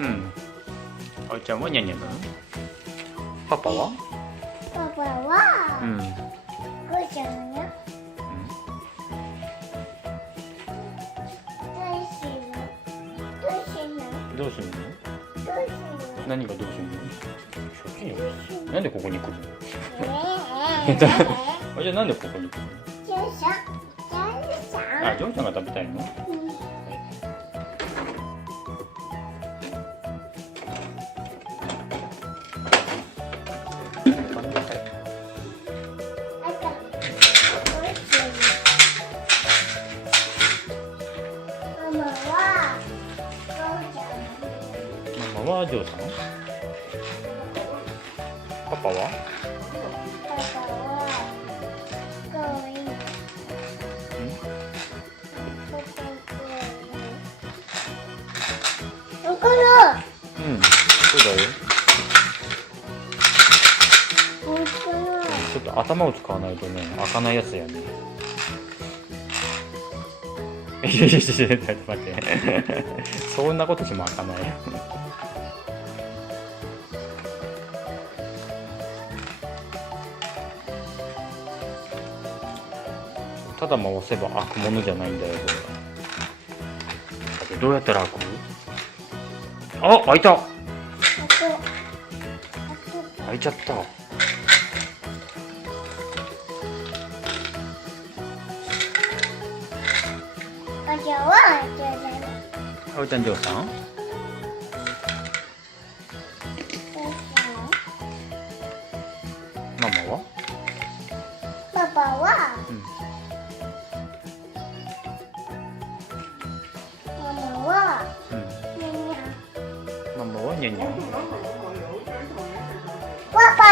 うん。あおいちゃんはニャンニャンなの？パパは？パパは、うんゴーちゃんよ。どうするの？何がどうするの？そっちにう。なんでここに来るの？ええええ あじゃあなんでここに来る。の？あジョーちゃんが食べたいの？うんゃん。ママはジョさん。パパはパパは、ゴーイン。ここの、うん。そうだよ、ちょっと頭を使わないとね開かないやつやねいやいやいやいやちょっと待ってそん。なことしても開かないただ回せば開くものじゃないんだよこれ。どうやったら開くあ開いた。開いちゃった。あじゃは、じゃじゃあおいちゃんジョーさん。どうしたのママは？パパは、うんニャンニャンパパ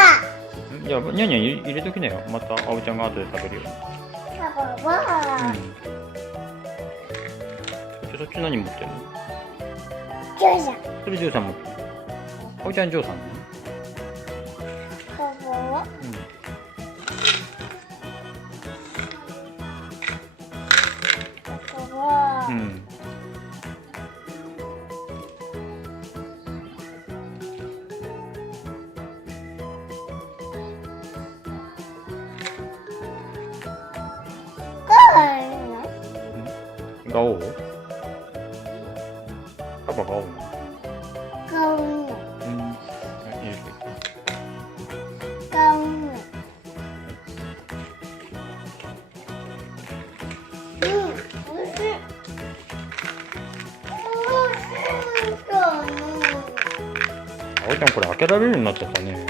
んいや、ニャンニャン入れときなよ。また、あおちゃんが後で食べるよ。パパは、うん。そっち何持ってるのジューさん。それジョーさん持ってる。あおちゃんジョーさんガオパパガオガウンのうん。入れといて。ガウンのうん、おいしい。おいしい。あおちゃん。これ開けられるようになっちゃったね。